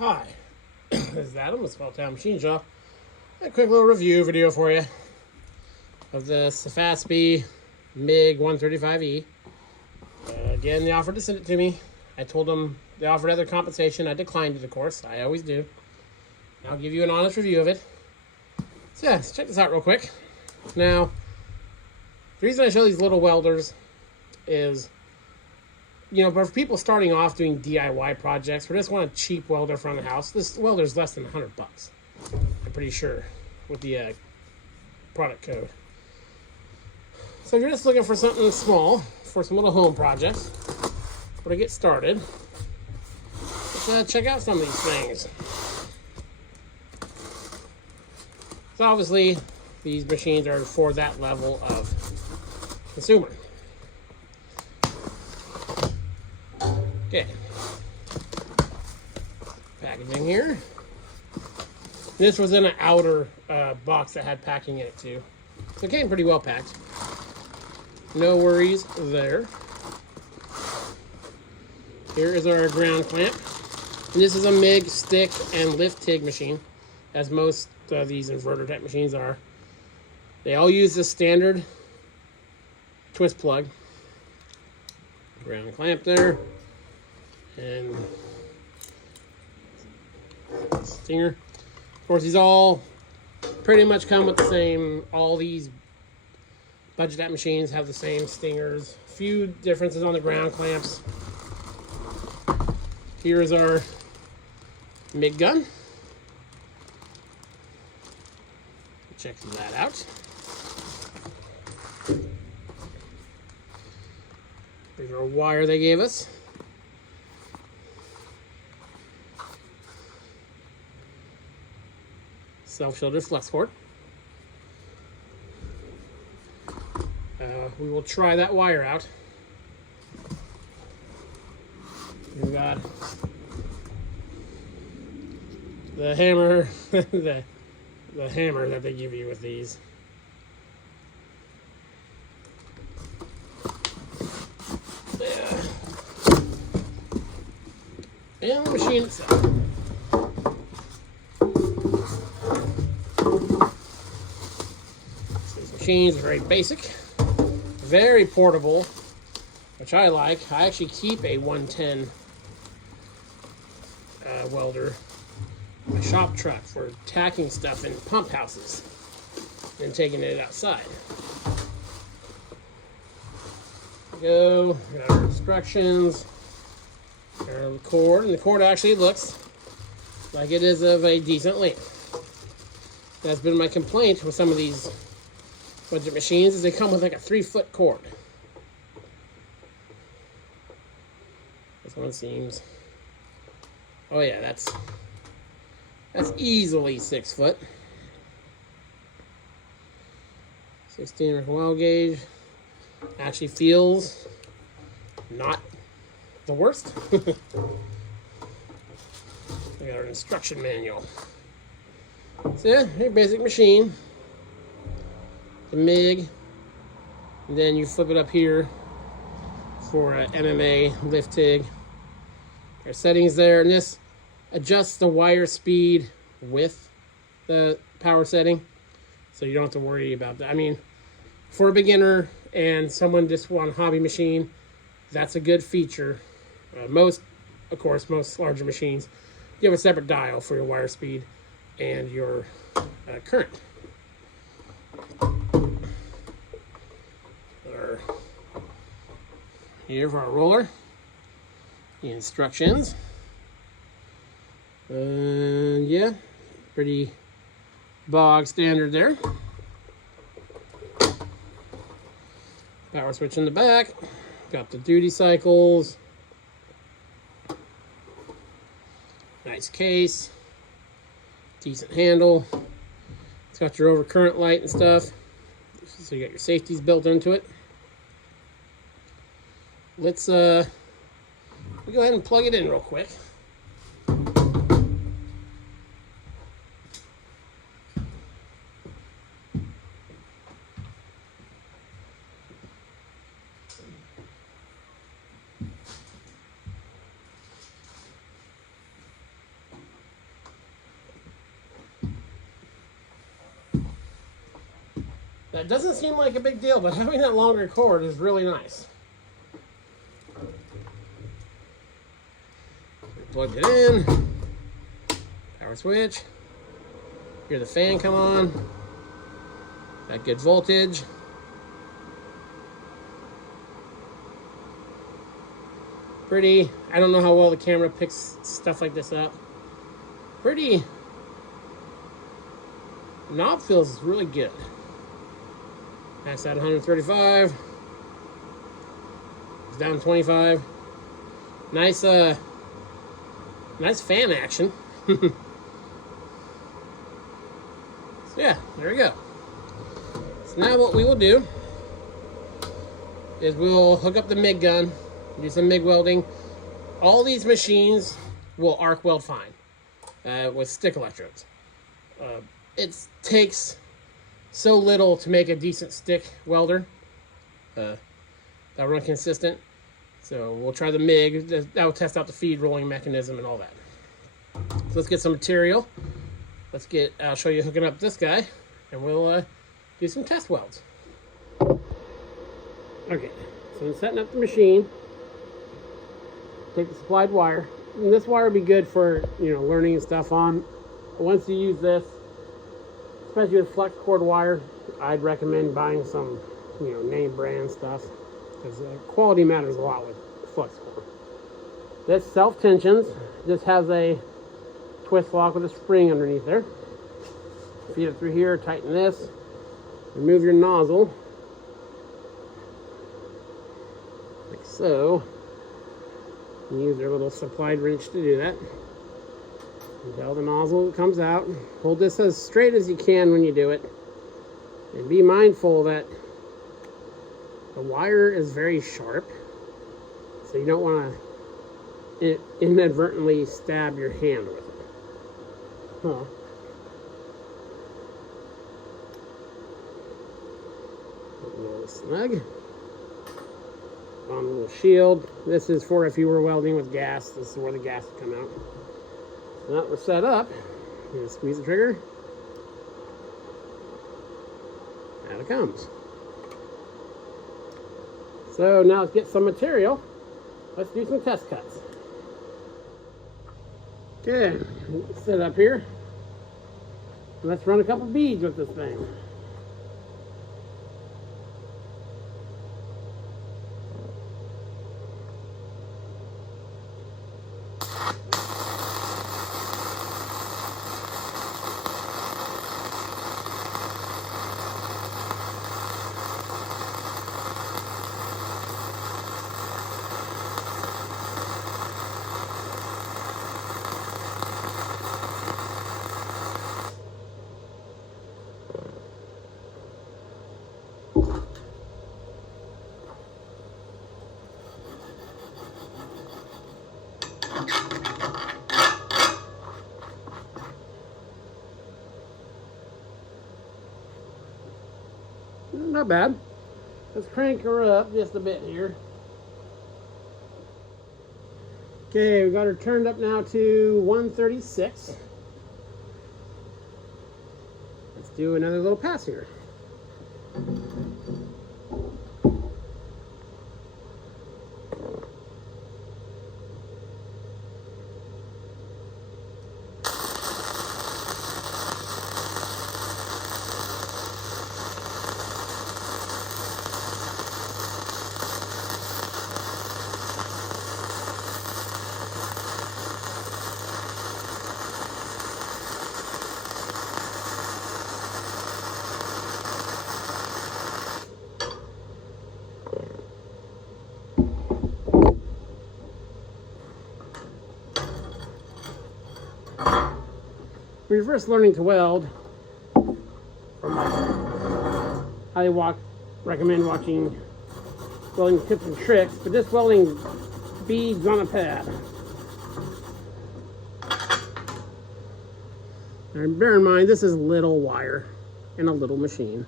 Hi, this is Adam with Small Town Machine Shop. A quick little review video for you of the Sefaspe MIG135E. Again, they offered to send it to me. I told them they offered other compensation. I declined it, of course. I always do. I'll give you an honest review of it. So yeah, let's check this out real quick. Now, the reason I show these little welders is, but for people starting off doing DIY projects, or just want a cheap welder from the house, this welder is less than $100. I'm pretty sure with the product code. So if you're just looking for something small for some little home projects, or to get started, let's check out some of these things. So obviously, these machines are for that level of consumer. Okay. Packaging here. This was in an outer box that had packing in it too. So it came pretty well packed. No worries there. Here is our ground clamp. And this is a MIG stick and lift TIG machine, as most of these inverter type machines are. They all use the standard twist plug. Ground clamp there. And stinger. Of course, these all pretty much come with the same. All these budget app machines have the same stingers. A few differences on the ground clamps. Here is our MIG gun. Check that out. Here's our wire they gave us. Self-shielded flex cord. We will try that wire out. We got the hammer, the hammer that they give you with these. Yeah. And the machine itself. Machines are very basic, very portable, which I like. I actually keep a 110 welder in my shop truck for tacking stuff in pump houses and taking it outside. Go, got our instructions, our cord, and the cord actually looks like it is of a decent length. That's been my complaint with some of these budget machines, is they come with like a 3-foot cord. This one seems, oh yeah, that's easily 6 foot. 16 well gauge. Actually feels not the worst. We got our instruction manual. So yeah, your basic machine. The MIG, and then you flip it up here for MMA lift TIG. There's settings there, and this adjusts the wire speed with the power setting, so you don't have to worry about that. I mean, for a beginner and someone just want a hobby machine, that's a good feature. Most larger machines, you have a separate dial for your wire speed and your current. Here for our roller, the instructions, yeah, pretty bog standard there. Power switch in the back, got the duty cycles, nice case, decent handle, it's got your overcurrent light and stuff, so you got your safeties built into it. Let's go ahead and plug it in real quick. That doesn't seem like a big deal, but having that longer cord is really nice. Plugged it in. Power switch. Hear the fan come on. Got good voltage. Pretty. I don't know how well the camera picks stuff like this up. Pretty. Knob feels really good. Max out 135. It's down 25. Nice nice fan action. So yeah, there we go. So now what we will do is we'll hook up the MIG gun, do some MIG welding. All these machines will arc weld fine with stick electrodes. It takes so little to make a decent stick welder that run consistent. So we'll try the MIG. That will test out the feed rolling mechanism and all that. So let's get some material. I'll show you hooking up this guy, and we'll do some test welds. Okay, so I'm setting up the machine. Take the supplied wire. And this wire will be good for, learning and stuff on. Once you use this, especially with flex cord wire, I'd recommend buying some, name brand stuff, because quality matters a lot with flex cord. This self-tensions. This has a twist lock with a spring underneath there. Feed it through here, tighten this, remove your nozzle, like so. You use your little supplied wrench to do that. Until the nozzle comes out. Hold this as straight as you can when you do it. And be mindful that the wire is very sharp, so you don't want to inadvertently stab your hand with it. Huh. A little snug. On a little shield. This is for if you were welding with gas. This is where the gas would come out. Now that we're set up, I'm going to squeeze the trigger. Out it comes. So now let's get some material. Let's do some test cuts. Okay, set it up here. Let's run a couple beads with this thing. Not bad. Let's crank her up just a bit here. Okay, we got her turned up now to 136. Let's do another little pass here. When you're first learning to weld, I recommend watching welding tips and tricks, but this welding beads on a pad. And bear in mind, this is little wire and a little machine.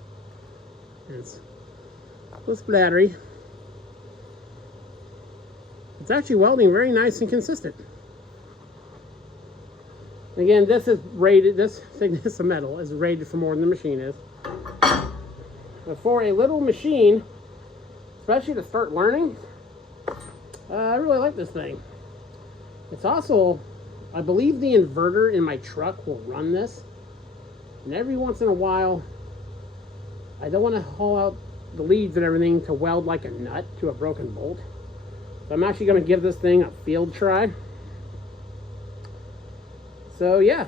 It's splattery. It's actually welding very nice and consistent. Again, this is rated, this thickness of metal is rated for more than the machine is. But for a little machine, especially to start learning, I really like this thing. It's also, I believe the inverter in my truck will run this. And every once in a while, I don't want to haul out the leads and everything to weld like a nut to a broken bolt. So I'm actually going to give this thing a field try. So yeah.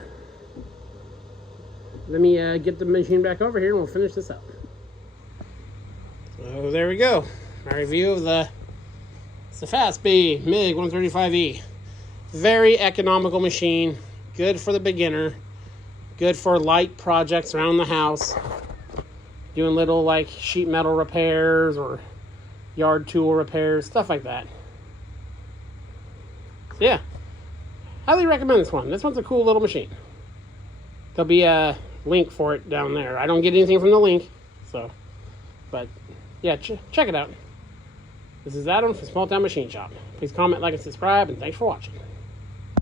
Let me get the machine back over here and we'll finish this up. So there we go. My review of the Sefaspe MIG135E. Very economical machine. Good for the beginner. Good for light projects around the house. Doing little like sheet metal repairs or yard tool repairs, stuff like that. So yeah. Highly recommend this one. This one's a cool little machine. There'll be a link for it down there. I don't get anything from the link, so, but yeah, check it out. This is Adam from Small Town Machine Shop. Please comment, like, and subscribe, and thanks for watching.